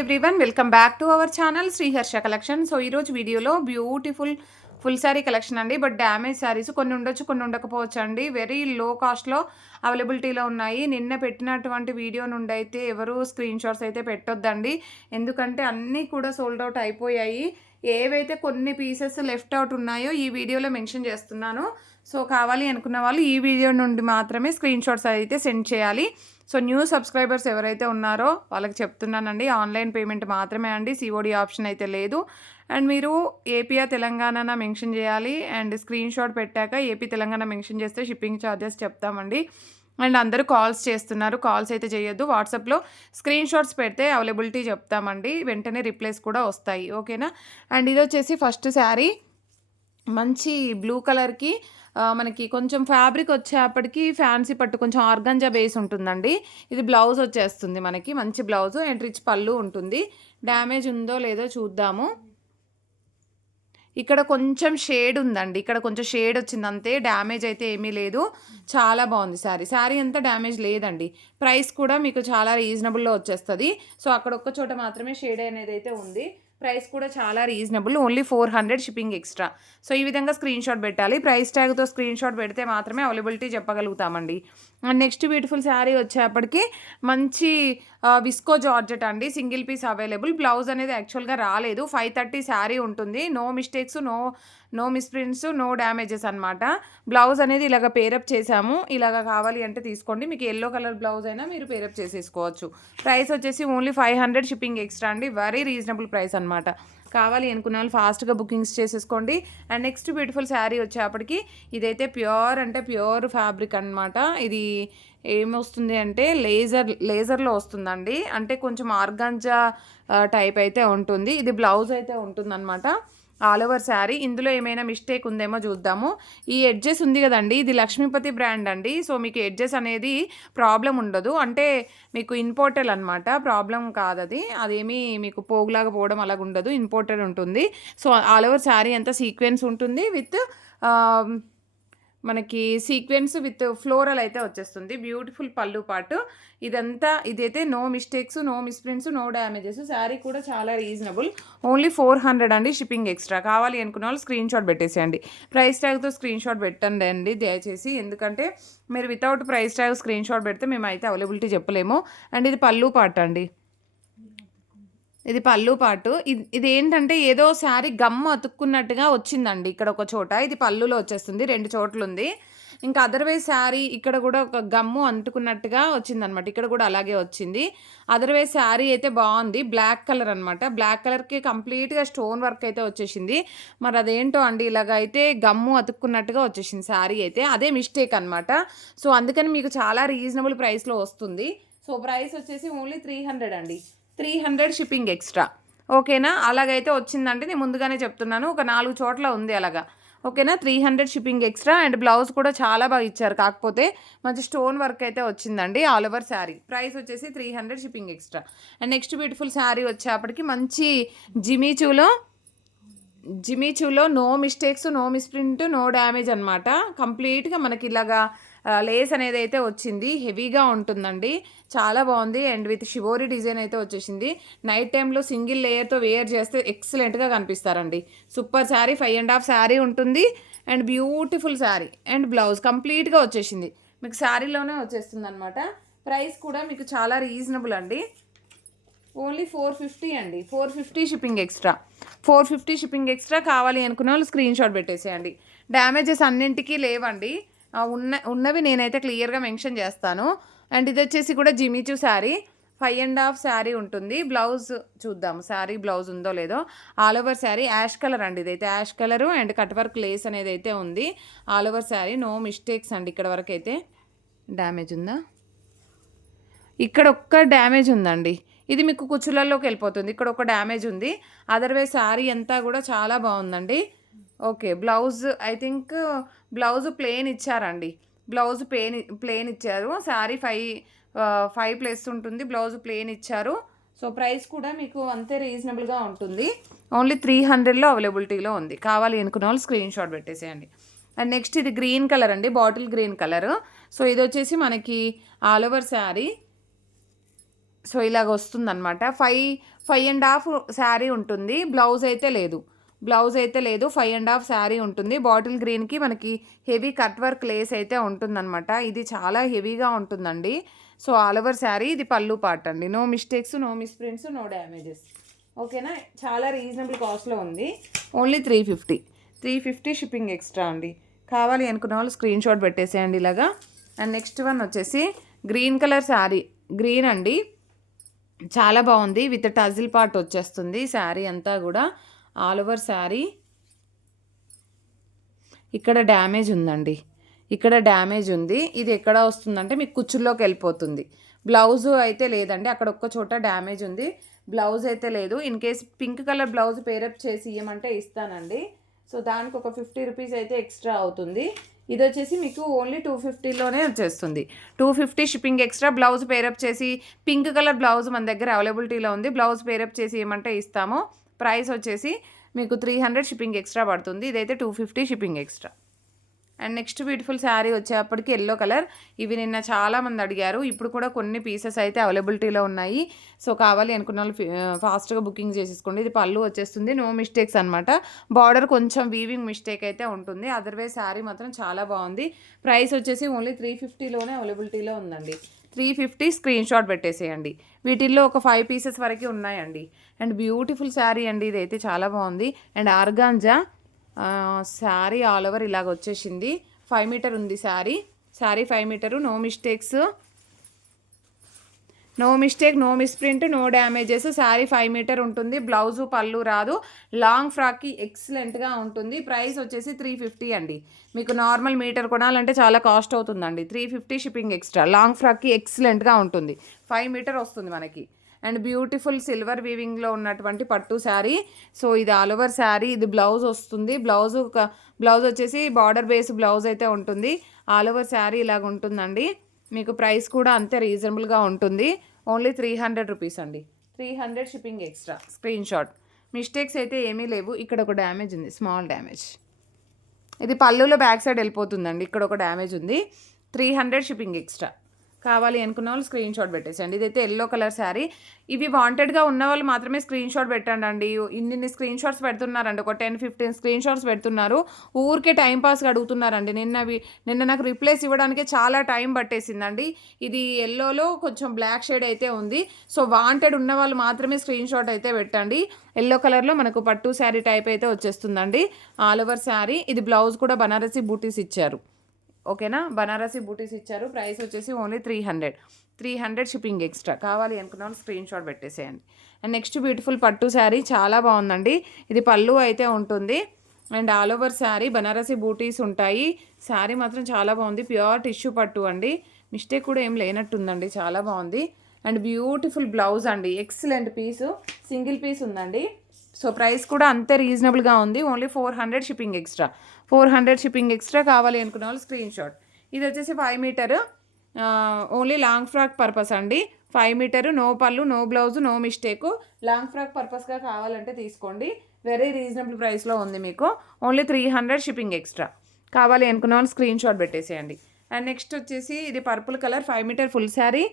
Everyone welcome back to our channel Sriharsha collection. So ఈరోజు వీడియోలో beautiful full sari collection అండి. But damage saris కొన్ని ఉండొచ్చు, కొన్ని ఉండకపోవచ్చు అండి. వెరీ లో కాస్ట్లో అవైలబిలిటీలో ఉన్నాయి. నిన్న పెట్టినటువంటి వీడియో నుండి అయితే ఎవరు స్క్రీన్ షాట్స్ అయితే పెట్టొద్దండి, ఎందుకంటే అన్నీ కూడా సోల్డ్ అవుట్ అయిపోయాయి. ఏవైతే కొన్ని పీసెస్ లెఫ్ట్ అవుట్ ఉన్నాయో ఈ వీడియోలో మెన్షన్ చేస్తున్నాను. సో కావాలి అనుకున్న వాళ్ళు ఈ వీడియో నుండి మాత్రమే స్క్రీన్ షాట్స్ అయితే సెండ్ చేయాలి. సో న్యూ సబ్స్క్రైబర్స్ ఎవరైతే ఉన్నారో వాళ్ళకి చెప్తున్నానండి, ఆన్లైన్ పేమెంట్ మాత్రమే అండి, సిఓడి ఆప్షన్ అయితే లేదు. అండ్ మీరు ఏపీఆ తెలంగాణ మెన్షన్ చేయాలి. అండ్ స్క్రీన్ షాట్ పెట్టాక ఏపీ తెలంగాణ మెన్షన్ చేస్తే షిప్పింగ్ ఛార్జెస్ చెప్తామండి. అండ్ అందరూ కాల్స్ చేస్తున్నారు, కాల్స్ అయితే చేయొద్దు. వాట్సాప్లో స్క్రీన్ షాట్స్ పెడితే అవైలబిలిటీ చెప్తామండి, వెంటనే రిప్లైస్ కూడా వస్తాయి, ఓకేనా. అండ్ ఇది వచ్చేసి ఫస్ట్ శారీ మంచి బ్లూ కలర్కి మనకి కొంచెం ఫ్యాబ్రిక్ వచ్చేప్పటికి ఫ్యాన్సీ పట్టు కొంచెం ఆర్గంజా బేస్ ఉంటుందండి. ఇది బ్లౌజ్ వచ్చేస్తుంది మనకి, మంచి బ్లౌజ్ అండ్ రిచ్ పళ్ళు ఉంటుంది. డ్యామేజ్ ఉందో లేదో చూద్దాము. ఇక్కడ కొంచెం షేడ్ ఉందండి, ఇక్కడ కొంచెం షేడ్ వచ్చింది అంతే, డ్యామేజ్ అయితే ఏమీ లేదు. చాలా బాగుంది శారీ. శారీ అంతా డ్యామేజ్ లేదండి. ప్రైస్ కూడా మీకు చాలా రీజనబుల్లో వచ్చేస్తుంది. సో అక్కడ ఒక్క చోట మాత్రమే షేడ్ అనేది అయితే ఉంది. ప్రైస్ కూడా చాలా reasonable, only 400 shipping extra. So ఈ విధంగా స్క్రీన్ షాట్ పెట్టాలి. ప్రైస్ ట్యాగ్తో స్క్రీన్ షాట్ పెడితే మాత్రమే అవైలబిలిటీ చెప్పగలుగుతామండి. అండ్ నెక్స్ట్ బ్యూటిఫుల్ శారీ వచ్చేప్పటికి మంచి విస్కో జార్జెట్ అండి, సింగిల్ పీస్ అవైలబుల్. బ్లౌజ్ అనేది యాక్చువల్గా రాలేదు. 530 శారీ ఉంటుంది. No mistakes, no misprints, no damages అనమాట. బ్లౌజ్ అనేది ఇలాగ పేరప్ చేసాము. ఇలాగ కావాలి అంటే తీసుకోండి, మీకు ఎల్లో కలర్ బ్లౌజ్ అయినా మీరు పేరప్ చేసేసుకోవచ్చు. ప్రైస్ వచ్చేసి ఓన్లీ 500 షిప్పింగ్ ఎక్స్ట్రా అండి, వెరీ రీజనబుల్ ప్రైస్ అనమాట. కావాలి అనుకున్న వాళ్ళు ఫాస్ట్గా బుకింగ్స్ చేసేసుకోండి. అండ్ నెక్స్ట్ బ్యూటిఫుల్ శారీ వచ్చేప్పటికి ఇదైతే ప్యూర్ అంటే ప్యూర్ ఫ్యాబ్రిక్ అనమాట. ఇది ఏమొస్తుంది అంటే లేజర్లో వస్తుందండి, అంటే కొంచెం ఆర్గాంజా టైప్ అయితే ఉంటుంది. ఇది బ్లౌజ్ అయితే ఉంటుందన్నమాట, ఆల్ ఓవర్ శారీ. ఇందులో ఏమైనా మిస్టేక్ ఉందేమో చూద్దాము. ఈ ఎడ్జెస్ ఉంది కదండి, ఇది లక్ష్మీపతి బ్రాండ్ అండి. సో మీకు ఎడ్జెస్ అనేది ప్రాబ్లం ఉండదు, అంటే మీకు ఇంపోర్టెడ్ అనమాట, ప్రాబ్లం కాదు అది. అదేమీ మీకు పోగులాగా పోవడం అలాగ ఉండదు, ఇంపోర్టెడ్ ఉంటుంది. సో ఆల్ ఓవర్ శారీ అంతా సీక్వెన్స్ ఉంటుంది విత్ మనకి సీక్వెన్స్ విత్ ఫ్లోరల్ అయితే వచ్చేస్తుంది. బ్యూటిఫుల్ పళ్ళు పాటు ఇదైతే no mistakes, no misprints, no damages. Sari కూడా చాలా రీజనబుల్, ఓన్లీ 400 అండి షిప్పింగ్ ఎక్స్ట్రా. కావాలి అనుకున్న వాళ్ళు స్క్రీన్ షాట్ పెట్టేసేయండి. ప్రైస్ ట్యాగ్తో స్క్రీన్ షాట్ పెట్టండి అండి దయచేసి, ఎందుకంటే మీరు without price tag screen shot పెడితే మేమైతే అవైలబిలిటీ చెప్పలేము. అండ్ ఇది పళ్ళు పాట అండి, ఇది పళ్ళు పాటు. ఇది ఏంటంటే ఏదో శారీ గమ్ము అతుక్కున్నట్టుగా వచ్చిందండి ఇక్కడ ఒక చోట, ఇది పళ్ళులో వచ్చేస్తుంది, 2 చోట్ల ఉంది. ఇంకా అదర్వైజ్ శారీ ఇక్కడ కూడా ఒక గమ్ము అంటుకున్నట్టుగా వచ్చిందనమాట, ఇక్కడ కూడా అలాగే వచ్చింది. అదర్వైజ్ శారీ అయితే బాగుంది, బ్లాక్ కలర్ అనమాట. బ్లాక్ కలర్కి కంప్లీట్గా స్టోన్ వర్క్ అయితే వచ్చేసింది. మరి అదేంటో అండి, ఇలాగ అయితే గమ్ము అతుక్కున్నట్టుగా వచ్చేసింది శారీ అయితే, అదే మిస్టేక్ అనమాట. సో అందుకని మీకు చాలా రీజనబుల్ ప్రైస్లో వస్తుంది. సో ప్రైస్ వచ్చేసి ఓన్లీ 300 అండి, 300 షిప్పింగ్ ఎక్స్ట్రా, ఓకేనా. అలాగైతే వచ్చిందంటే నేను ముందుగానే చెప్తున్నాను, ఒక 4 చోట్ల ఉంది అలాగా, ఓకేనా. 300 షిప్పింగ్ ఎక్స్ట్రా. అండ్ బ్లౌజ్ కూడా చాలా బాగా ఇచ్చారు, కాకపోతే మంచి స్టోన్ వర్క్ అయితే వచ్చిందండి ఆల్ ఓవర్ శారీ. ప్రైస్ వచ్చేసి 300 shipping extra. And next beautiful sari వచ్చేప్పటికి మంచి జిమీచూలో no mistakes, no misprint, no damage అనమాట. కంప్లీట్గా మనకి ఇలాగా లేస్ అనేది అయితే వచ్చింది, హెవీగా ఉంటుందండి, చాలా బాగుంది. అండ్ విత్ షివోరీ డిజైన్ అయితే వచ్చేసింది. నైట్ టైంలో సింగిల్ లేయర్తో వేర్ చేస్తే ఎక్సలెంట్గా కనిపిస్తారండి. సూపర్ శారీ, 5.5 శారీ ఉంటుంది. And beautiful sari and blouse కంప్లీట్గా వచ్చేసింది, మీకు శారీలోనే వచ్చేస్తుంది అనమాట. ప్రైస్ కూడా మీకు చాలా రీజనబుల్ అండి, ఓన్లీ 450 అండి, 450 షిప్పింగ్ ఎక్స్ట్రా. 450 shipping extra. కావాలి అనుకున్న వాళ్ళు స్క్రీన్ షాట్ పెట్టేసేయండి. డ్యామేజెస్ అన్నింటికీ లేవండి, ఉన్నవి నేనైతే క్లియర్గా మెన్షన్ చేస్తాను. అండ్ ఇది వచ్చేసి కూడా జిమిచూ శారీ, 5.5 శారీ ఉంటుంది. బ్లౌజ్ చూద్దాము, శారీ బ్లౌజ్ ఉందో లేదో. All over sari ash colour అండి, ఇదైతే ash colour. And cut work lace అనేది అయితే ఉంది. All over sari no mistakes అండి. ఇక్కడ వరకు అయితే డ్యామేజ్ ఉందా, ఇక్కడ ఒక్క డ్యామేజ్ ఉందండి, ఇది మీకు కుచ్చులలోకి వెళ్ళిపోతుంది, ఇక్కడ ఒక డ్యామేజ్ ఉంది. అదర్వైజ్ శారీ అంతా కూడా చాలా బాగుందండి. Okay, blouse I think blouse plain ఇచ్చారండి, బ్లౌజ్ ప్లెయిన్ ఇచ్చారు. శారీ 5 ప్లస్ ఉంటుంది, బ్లౌజ్ ప్లెయిన్ ఇచ్చారు. సో ప్రైస్ కూడా మీకు అంతే రీజనబుల్గా ఉంటుంది, ఓన్లీ 300లో అవైలబిలిటీలో ఉంది. కావాలి అనుకున్న వాళ్ళు స్క్రీన్ షాట్ పెట్టేసేయండి. అండ్ నెక్స్ట్ ఇది గ్రీన్ కలర్ అండి, బాటిల్ గ్రీన్ కలర్. సో ఇది వచ్చేసి మనకి ఆల్ ఓవర్ శారీ సో ఇలాగ వస్తుందన్నమాట. 5.5 శారీ ఉంటుంది. బ్లౌజ్ అయితే లేదు. 5.5 శారీ ఉంటుంది. బాటిల్ గ్రీన్కి మనకి హెవీ కట్ వర్క్ లేస్ అయితే ఉంటుందన్నమాట. ఇది చాలా హెవీగా ఉంటుందండి. So all over sari. ఇది పళ్ళు పార్ట్ అండి. No mistakes, no misprints, no damages. ఓకేనా, చాలా రీజనబుల్ కాస్ట్లో ఉంది. ఓన్లీ 350 షిప్పింగ్ ఎక్స్ట్రా అండి. కావాలి అనుకున్న వాళ్ళు స్క్రీన్ షాట్ పెట్టేసేయండి ఇలాగా. అండ్ నెక్స్ట్ వన్ వచ్చేసి గ్రీన్ కలర్ శారీ. గ్రీన్ అండి, చాలా బాగుంది. విత్ టజిల్ పార్ట్ వచ్చేస్తుంది శారీ అంతా కూడా. All over sari. ఇక్కడ డ్యామేజ్ ఉందండి, ఇక్కడ డ్యామేజ్ ఉంది. ఇది ఎక్కడ వస్తుందంటే మీకు కుచ్చుల్లోకి వెళ్ళిపోతుంది. బ్లౌజ్ అయితే లేదండి, అక్కడ ఒక్క చోట డ్యామేజ్ ఉంది. బ్లౌజ్ అయితే లేదు. In case pink colour blouse pair up చేసి ఇవ్వమంటే ఇస్తానండి. సో దానికి ఒక 50 రూపీస్ అయితే ఎక్స్ట్రా అవుతుంది. ఇది వచ్చేసి మీకు ఓన్లీ 250లోనే వచ్చేస్తుంది. 250 షిప్పింగ్ ఎక్స్ట్రా. బ్లౌజ్ పేరప్ చేసి పింక్ కలర్ బ్లౌజ్ మన దగ్గర అవైలబిలిటీలో ఉంది. బ్లౌజ్ పేరప్ చేసి ఏమంటే ఇస్తాము. ప్రైస్ వచ్చేసి మీకు 300 షిప్పింగ్ ఎక్స్ట్రా పడుతుంది. ఇదైతే 250 shipping extra. And next beautiful sari వచ్చేప్పటికి ఎల్లో కలర్. ఇవి నిన్న చాలామంది అడిగారు. ఇప్పుడు కూడా కొన్ని పీసెస్ అయితే అవైలబిలిటీలో ఉన్నాయి. సో కావాలి అనుకున్న వాళ్ళు ఫాస్ట్గా బుకింగ్ చేసేసుకోండి. ఇది పళ్ళు వచ్చేస్తుంది. నో మిస్టేక్స్ అనమాట. బార్డర్ కొంచెం వీవింగ్ మిస్టేక్ అయితే ఉంటుంది. అదర్వైజ్ శారీ మాత్రం చాలా బాగుంది. ప్రైస్ వచ్చేసి ఓన్లీ 350లోనే అవైలబిలిటీలో ఉందండి. 350 స్క్రీన్ షాట్ పెట్టేసేయండి. వీటిల్లో ఒక 5 పీసెస్ వరకు ఉన్నాయండి. అండ్ బ్యూటిఫుల్ శారీ అండి. ఇదైతే చాలా బాగుంది. And organza sari all over ఇలాగ వచ్చేసింది. 5 మీటర్ ఉంది sari. 5 metre. No mistakes, no mistake, no misprint, no damages. Sari 5 metre ఉంటుంది. బ్లౌజు పళ్ళు రాదు. లాంగ్ ఫ్రాక్కి ఎక్సలెంట్గా ఉంటుంది. ప్రైస్ వచ్చేసి 350 అండి. మీకు నార్మల్ మీటర్ కొనాలంటే చాలా కాస్ట్ అవుతుందండి. 350 షిప్పింగ్ ఎక్స్ట్రా. లాంగ్ ఫ్రాక్కి ఎక్సలెంట్గా ఉంటుంది. 5 మీటర్ వస్తుంది మనకి. అండ్ బ్యూటిఫుల్ సిల్వర్ వీవింగ్లో ఉన్నటువంటి పట్టు శారీ. సో ఇది ఆల్ ఓవర్ శారీ. ఇది బ్లౌజ్ వస్తుంది. బ్లౌజ్ వచ్చేసి బార్డర్ బేస్ బ్లౌజ్ అయితే ఉంటుంది. ఆల్ ఓవర్ శారీ ఇలాగ ఉంటుందండి. మీకు ప్రైస్ కూడా అంతే రీజనబుల్గా ఉంటుంది. ఓన్లీ 300 రూపీస్ అండి. 300 shipping extra. Screen shot. Mistakes అయితే ఏమీ లేవు. ఇక్కడ ఒక డ్యామేజ్ ఉంది, స్మాల్ డ్యామేజ్. ఇది పళ్ళులో బ్యాక్ సైడ్ వెళ్ళిపోతుందండి. ఇక్కడ ఒక డ్యామేజ్ ఉంది. 300 షిప్పింగ్ ఎక్స్ట్రా. కావాలి అనుకున్న వాళ్ళు స్క్రీన్ షాట్ పెట్టేసండి. ఇదైతే ఎల్లో కలర్ శారీ. ఇవి వాంటెడ్గా ఉన్న వాళ్ళు మాత్రమే స్క్రీన్ షాట్ పెట్టండి అండి. ఇన్ని స్క్రీన్ షాట్స్ పెడుతున్నారండి. ఒక 10-15 స్క్రీన్ షాట్స్ పెడుతున్నారు. ఊరికే టైంపాస్గా అడుగుతున్నారండి. నిన్న నాకు రిప్లేస్ ఇవ్వడానికి చాలా టైం పట్టేసిందండి. ఇది ఎల్లోలో కొంచెం బ్లాక్ షేడ్ అయితే ఉంది. సో వాంటెడ్ ఉన్న వాళ్ళు మాత్రమే స్క్రీన్ షాట్ అయితే పెట్టండి. ఎల్లో కలర్లో మనకు పట్టు శారీ టైప్ అయితే వచ్చేస్తుందండి. All over sari. ఇది బ్లౌజ్ కూడా బనారసి బూటీస్ ఇచ్చారు. ఓకేనా, బనారసి బూటీస్ ఇచ్చారు. ప్రైస్ వచ్చేసి ఓన్లీ 300 షిప్పింగ్ ఎక్స్ట్రా. కావాలి అనుకున్న వాళ్ళు స్క్రీన్ షాట్ పెట్టేసేయండి. అండ్ నెక్స్ట్ బ్యూటిఫుల్ పట్టు శారీ. చాలా బాగుందండి. ఇది పళ్ళు అయితే ఉంటుంది. And all over sari Banarasi బూటీస్ ఉంటాయి. శారీ మాత్రం చాలా బాగుంది. ప్యూర్ టిష్యూ పట్టు అండి. మిస్టేక్ కూడా ఏం లేనట్టుందండి. చాలా బాగుంది. అండ్ బ్యూటిఫుల్ బ్లౌజ్ అండి. Excellent piece. సింగిల్ పీస్ ఉందండి. సో ప్రైస్ కూడా అంతే రీజనబుల్గా ఉంది. Only 400 shipping extra. 400 shipping extra. కావాలి అనుకున్న వాళ్ళు స్క్రీన్ షాట్. ఇది వచ్చేసి 5 metre. Only long frock purpose అండి. 5 metre. No pallu, no blouse, no mistake. Long frock పర్పస్గా కావాలంటే తీసుకోండి. వెరీ రీజనబుల్ ప్రైస్లో ఉంది మీకు. Only 300 shipping extra. కావాలి అనుకున్న వాళ్ళు స్క్రీన్ షాట్ పెట్టేసేయండి. అండ్ నెక్స్ట్ వచ్చేసి ఇది purple colour. 5 metre full sari.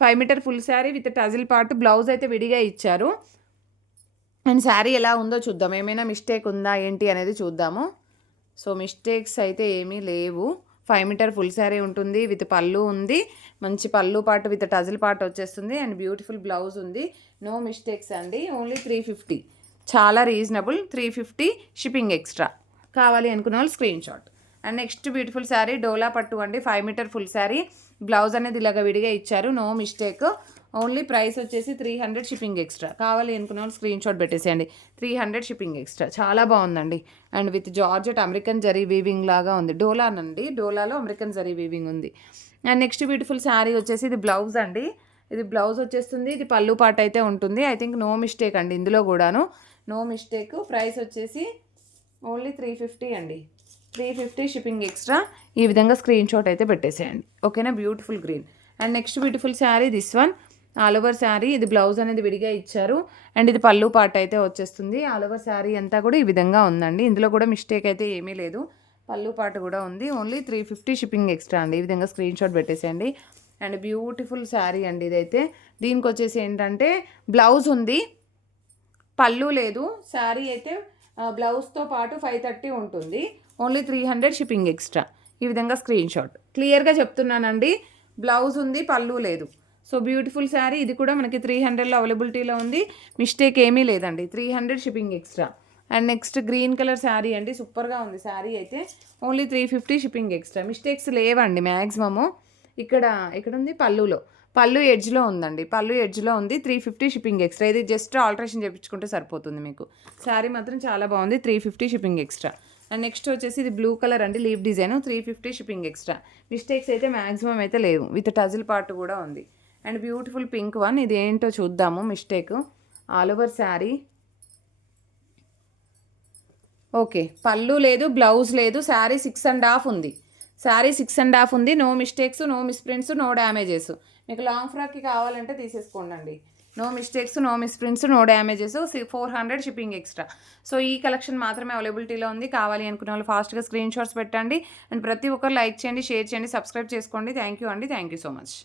5 metre full sari with tassel part. Blouse అయితే విడిగా ఇచ్చారు. అండ్ శారీ ఎలా ఉందో చూద్దాం. ఏమైనా మిస్టేక్ ఉందా ఏంటి అనేది చూద్దాము. సో మిస్టేక్స్ అయితే ఏమీ లేవు. 5 మీటర్ ఫుల్ శారీ ఉంటుంది. విత్ పళ్ళు ఉంది. మంచి పళ్ళు పాటు విత్ టజిల్ పార్ట్ వచ్చేస్తుంది. అండ్ బ్యూటిఫుల్ బ్లౌజ్ ఉంది. నో మిస్టేక్స్ అండి. ఓన్లీ 350. చాలా రీజనబుల్. 350 shipping extra. కావాలి అనుకున్న వాళ్ళు screenshot. And next beautiful sari డోలా పట్టు అండి. 5 మీటర్ ఫుల్ శారీ. బ్లౌజ్ అనేది ఇలాగ విడిగా ఇచ్చారు. No mistake. ఓన్లీ ప్రైస్ వచ్చేసి 300 షిప్పింగ్ ఎక్స్ట్రా. కావాలి అనుకున్న వాళ్ళు స్క్రీన్ షాట్ పెట్టేసేయండి. 300 షిప్పింగ్ ఎక్స్ట్రా. చాలా బాగుందండి. And with georgette American zari weaving లాగా ఉంది. డోలానండి. డోలాలో అమెరికన్ జరీ వీవింగ్ ఉంది. అండ్ నెక్స్ట్ బ్యూటిఫుల్ శారీ వచ్చేసి ఇది బ్లౌజ్ అండి. ఇది బ్లౌజ్ వచ్చేస్తుంది. ఇది పళ్ళు పాట అయితే ఉంటుంది. ఐ థింక్ నో మిస్టేక్ అండి. ఇందులో కూడాను నో మిస్టేక్. ప్రైస్ వచ్చేసి ఓన్లీ 350 అండి. 350 షిప్పింగ్ ఎక్స్ట్రా. ఈ విధంగా స్క్రీన్ షాట్ అయితే పెట్టేసేయండి. ఓకేనా, beautiful green. And next beautiful sari this one. All over sari. ఇది బ్లౌజ్ అనేది విడిగా ఇచ్చారు. అండ్ ఇది పళ్ళు పాట అయితే వచ్చేస్తుంది. ఆల్ ఓవర్ శారీ అంతా కూడా ఈ విధంగా ఉందండి. ఇందులో కూడా మిస్టేక్ అయితే ఏమీ లేదు. పళ్ళు పాట కూడా ఉంది. ఓన్లీ 350 షిప్పింగ్ ఎక్స్ట్రా అండి. ఈ విధంగా స్క్రీన్ షాట్ పెట్టేసేయండి. అండ్ బ్యూటిఫుల్ శారీ అండి ఇదైతే. దీనికి వచ్చేసి ఏంటంటే బ్లౌజ్ ఉంది, పళ్ళు లేదు. శారీ అయితే బ్లౌజ్తో పాటు 530 ఉంటుంది. Only 300 shipping extra. ఈ విధంగా స్క్రీన్ షాట్. క్లియర్గా చెప్తున్నానండి, బ్లౌజ్ ఉంది, పళ్ళు లేదు. So beautiful sari. ఇది కూడా మనకి 300లో అవైలబిలిటీలో ఉంది, మిస్టేక్ ఏమీ లేదండి. 300 shipping extra. And next green colour sari అండి, సూపర్గా ఉంది శారీ అయితే. Only 350 shipping extra. మిస్టేక్స్ లేవండి మ్యాక్సిమము. ఇక్కడ ఉంది పళ్ళు ఎడ్జ్లో ఉందండి, పళ్ళు ఎడ్జ్లో ఉంది. 350 షిప్పింగ్ ఎక్స్ట్రా. ఇది జస్ట్ ఆల్టరేషన్ చేయించుకుంటే సరిపోతుంది మీకు. శారీ మాత్రం చాలా బాగుంది, 350 షిప్పింగ్ ఎక్స్ట్రా. అండ్ నెక్స్ట్ వచ్చేసి ఇది బ్లూ కలర్ అండి, leaf design, 350 shipping extra. Mistakes అయితే మ్యాక్సిమం అయితే లేవు, విత్ టజిల్ పార్ట్ కూడా ఉంది. అండ్ బ్యూటిఫుల్ పింక్ వన్, ఇది ఏంటో చూద్దాము. Mistake all over sari. Okay, పళ్ళు లేదు, బ్లౌజ్ లేదు. శారీ 6.5 ఉంది. శారీ 6.5 ఉంది. No mistakes, no misprints, no damages. మీకు లాంగ్ ఫ్రాక్కి కావాలంటే తీసేసుకోండి. No mistakes, no misprints, no damages. 400 shipping extra. So ఈ కలెక్షన్ మాత్రమే అవైలబిలిటీలో ఉంది. కావాలి అనుకున్న వాళ్ళు ఫాస్ట్గా స్క్రీన్ షాట్స్ పెట్టండి. అండ్ ప్రతి ఒక్కరు లైక్ చేయండి, షేర్ చేయండి, సబ్స్క్రైబ్ చేసుకోండి. థ్యాంక్ యూ అండి, థ్యాంక్ యూ సో మచ్.